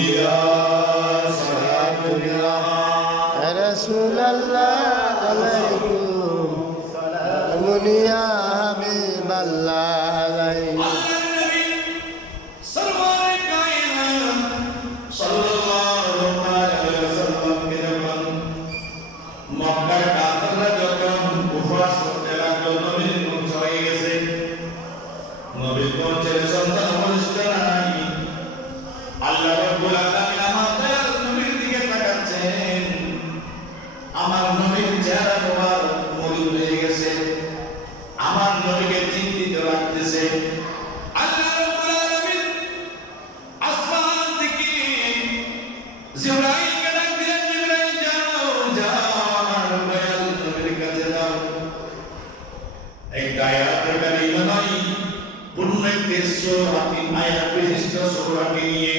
يا صلاة الله رسول الله عليكم سلام يا حبيب الله عليك আমার নবীর চেহারা মোবারক মলিন হয়ে গেছে, আমার নবীকে চিন্তিত লাগতেছে। আল্লাহ রাব্বুল আলামিন আসমান থেকে জিবরাইলকে ডাক দিলেন, জিবরাইল যাও যাও আমার দয়াল নবীর কাছে যাও। একটা আয়াতের কারিমা নয়, পূর্ণ একটি সূরা, 3 আয়াত বিশিষ্ট সূরাকে নিয়ে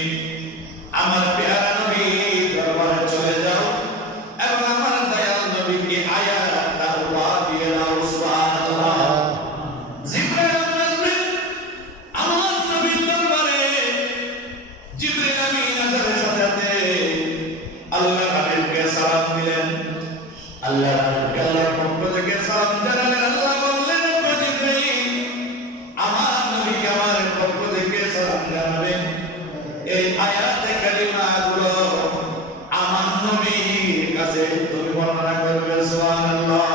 আমার প্যারা নবীর দরবারে চলে যাও এবং আমার দয়াল নবীকে আয়াতটা উপহার দিয়ে দাও। সুবহানাল্লাহ। জিবরাইল আসলেন আমার নবীর দরবারে। জিবরাইল আমিন আসার সাথে সাথে আল্লাহ হাবিবকে সালাম দিলেন। আল্লাহ হাবিবকে আল্লাহর পক্ষ থেকে সালাম জানালেন। আল্লাহ বললেন, জিবরাইল আমার নবীকে আমার পক্ষ থেকে সালাম জানাবেন। এই আয়াতে কারিমাগুলো আমার নবীর কাছে তুমি বর্ণনা করবে। সুবহানাল্লাহ।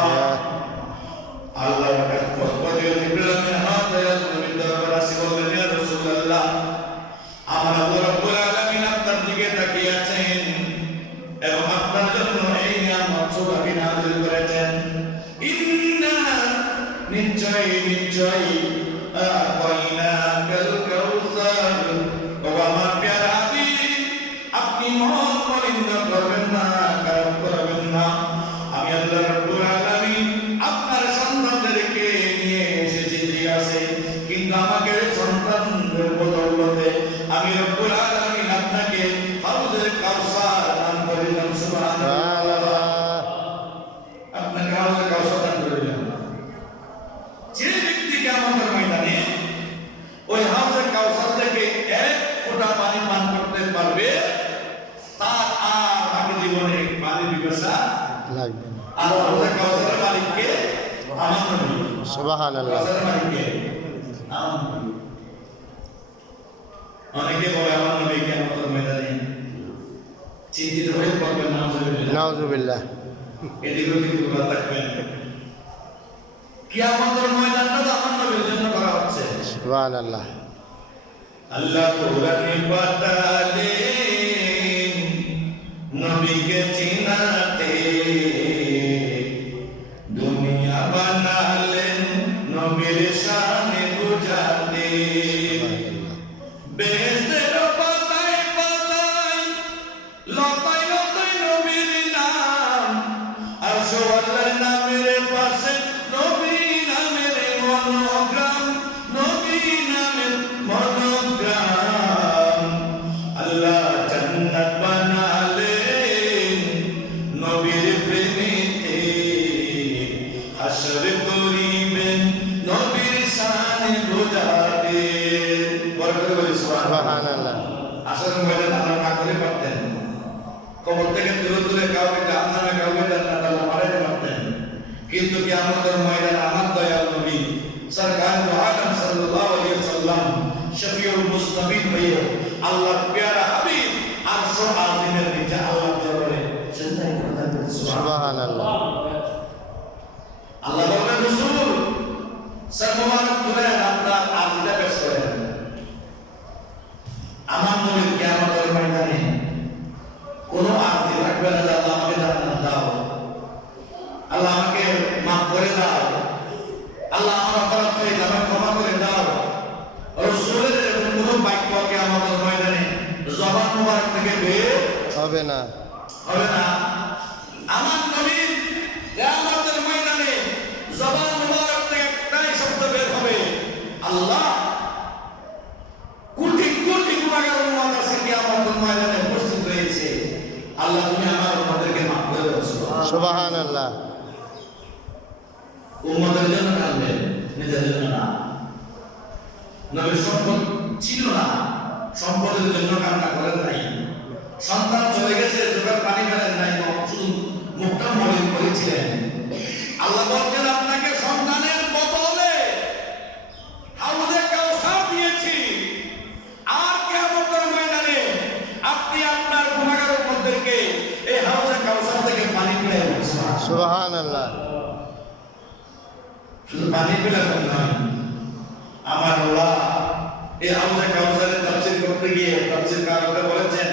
আল্লাহর কাছে পক্ষ থেকে জিবরাইল আমিন আমার দয়াল নবীর দরবারে এসে বললেন, ইয়া রাসূলুল্লাহ, আমার আল্লাহ রাব্বুল আলামিন আপনার দিকে তাকিয়ে আছেন এবং আপনার জন্য এই নিয়ামত সুবহানাল্লাহ নাযিল করেছেন। ইন্না নিশ্চয়ই আতাইনাকাল কাউসার। ও আমার প্যারা হাবিব, আপনি মন মলিন করবেন না, খারাপ করবেন না। আমি আল্লাহ রাব্বুল আলামিন আপনার সন্তানদেরকে নিয়ে এসেছি, ঠিক আছে, কিন্তু আমাকে সন্তানদের বদৌলতে আমি রব্বুল আলামিন আপনাকে হাউজে কাউসার দান করে দিলাম। সুবহানাল্লাহ। আপনাকে হাউজে কাউসার দান করে দিলাম। যে ব্যক্তি কিয়ামতের ময়দানে ওই হাউজে কাউসার থেকে এক ফোঁটা পানি পান করতে পারবে, তার আর বাকি জীবনে পানির পিপাসা লাগবে না। আর হাউজে কাউসারের মালিককে আমার নবী। সুবহানাল্লাহ। কাউসারের মালিককে আমার নবী। অনেকে বলে আমার নবী কিয়ামতের ময়দানে চিন্তিত হয়ে পড়বেন। নাউজুবিল্লাহ। এদিকেও কিন্তু ভালো থাকবেন। কিয়ামতের ময়দানটা তো আমার নবীর জন্য করা হচ্ছে। সুবহানাল্লাহ। আল্লাহ কোরআনে পাঠালেন নবীকে চিনাতে, দুনিয়া বানালেন নবীর শানে বুঝাতে। বেহেশতের পাতায় পাতায় লতায় লতায় নবীর নাম, আর সোয়ালের নামের পাশে নবী নামের মনোগ্রাম, নবী নামের মনোগ্রাম। আল্লাহ জান্নাত বানালেন নবীর প্রেমেতে, হাসর করিবেন নবীর শানে বোঝাতে। বরকত বলি সুবহানাল্লাহ। আসল ময়দান আল্লাহ না করে পারতেন, কবর থেকে তুলে তুলে কাউকে জাহান্নামে কাউকে জান্নাত আল্লাহ পাঠাতে পারতেন, কিন্তু কিয়ামতের ময়দান আমার দয়াল নবী সরকার আলম সাল্লাল্লাহু আলাইহি ওয়াসাল্লাম শফিউল মুস্তাফিদ হয়ে আল্লাহর প্যারা হাবিব আরশ আজিমের নিচে আল্লাহর দরবারে সিজদায় করে থাকবেন। সুবহানাল্লাহ। আল্লাহ বলেন, রাসূল সর মুবারক তুলে আপনার আরশে পেশ করেন। আমার নবীর কিয়ামতের ময়দানে কোনো আরতি রাখবে না, আল্লাহ আমাকে জান্নাত দাও, আল্লাহ আমাকে মাফ করে দাও, আল্লাহ আমার অপরাধ হয়ে যাবে ক্ষমা করে দাও। রাসূলের এরকম কোনো বাক্য কিয়ামতের ময়দানে জবান মুবারক থেকে বের হবে না। আমার নবীর কিয়ামতের ময়দানে জবান মুবারক থেকে একটাই শব্দ বের হবে, আল্লাহ কোটি কোটি গুনাহগার উম্মত আছে কিয়ামতের ময়দানে উপস্থিত হয়েছে, আল্লাহ তুমি আমার উম্মতকে মাফ করে দাও। সুবহানাল্লাহ। উম্মতের জন্য কাঁদবেন, নিজের জন্য না। নবীর সম্পদ ছিল না, সম্পদের জন্য কান্না করেন নাই। সন্তান চলে গেছে, চোখের পানি ফেলেন নাই, শুধু মুখটা মলিন করেছিলেন। আল্লাহ বলছেন আপনাকে সন্তানের বদলে হাউজে কাউসার দিয়েছি, আর কিয়ামতের ময়দানে আপনি আপনার গুনাহগার উম্মতদেরকে এই হাউজে কাউসার থেকে পানি পিলাবেন। সুবহানাল্লাহ। শুধু পানি পিলাবেন নয়, আমার আল্লাহ এই হাউজে কাউসারের তাফসীর করতে গিয়ে তাফসীরকাররা বলেছেন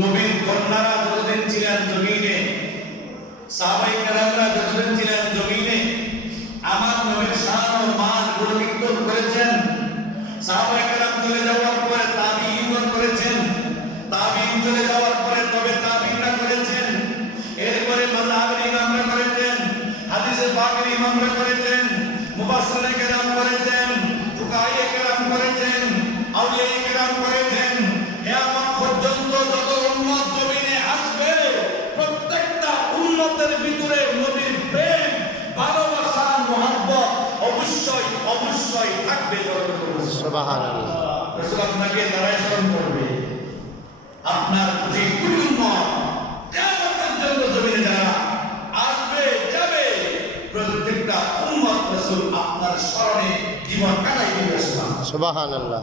নবীর কন্যারা যতদিন ছিলেন জমিনে, সাহাবায়ে কেরামরা যতদিন ছিলেন জমিনে, আমার নবীর শান ও মান গুণকীর্তন করেছেন। সাহাবায়ে কেরাম চলে যাওয়ার পরে তাবিঈন করেছেন, তাবিঈন চলে যাওয়ার পরে তবে তাবিঈনরা করেছেন, এরপরে মাযহাবের ইমামরা করেছেন, হাদিসে পাকের ইমামরা করেছেন, মুফাসসিরে কেরাম করেছেন, ফুকাহায়ে কেরাম করেছেন, আউলিয়ায়ে কেরাম করেছেন। কিয়ামত পর্যন্ত যত উম্মত জমিনে আসবে প্রত্যেকটা উম্মতের ভিতরে নবীর প্রেম, ভালোবাসা, মহব্বত অবশ্যই অবশ্যই থাকবে। সুবহানাল্লাহ। রাসূল আপনাকে দাঁড়ায় স্মরণ করবে। আপনার যে কুল উম্মত কিয়ামতের জন্য জমিনে যারা আসবে যাবে প্রত্যেকটা উম্মত রাসূল আপনার স্মরণে জীবন কাটাইবে। সুবহানাল্লাহ।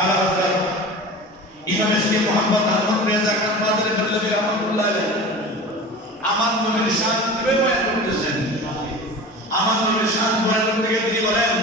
আলা হযরত ইমাম শরীফ মুহাম্মদ আহমদ রেজা খান মাদানী বল্লভী রাহমাতুল্লাহ আলাইহি আমার নবীর শান কিভাবে বয়ান করতেছেন। আমার নবীর শান বয়ান করতে গিয়ে তিনি বলেন,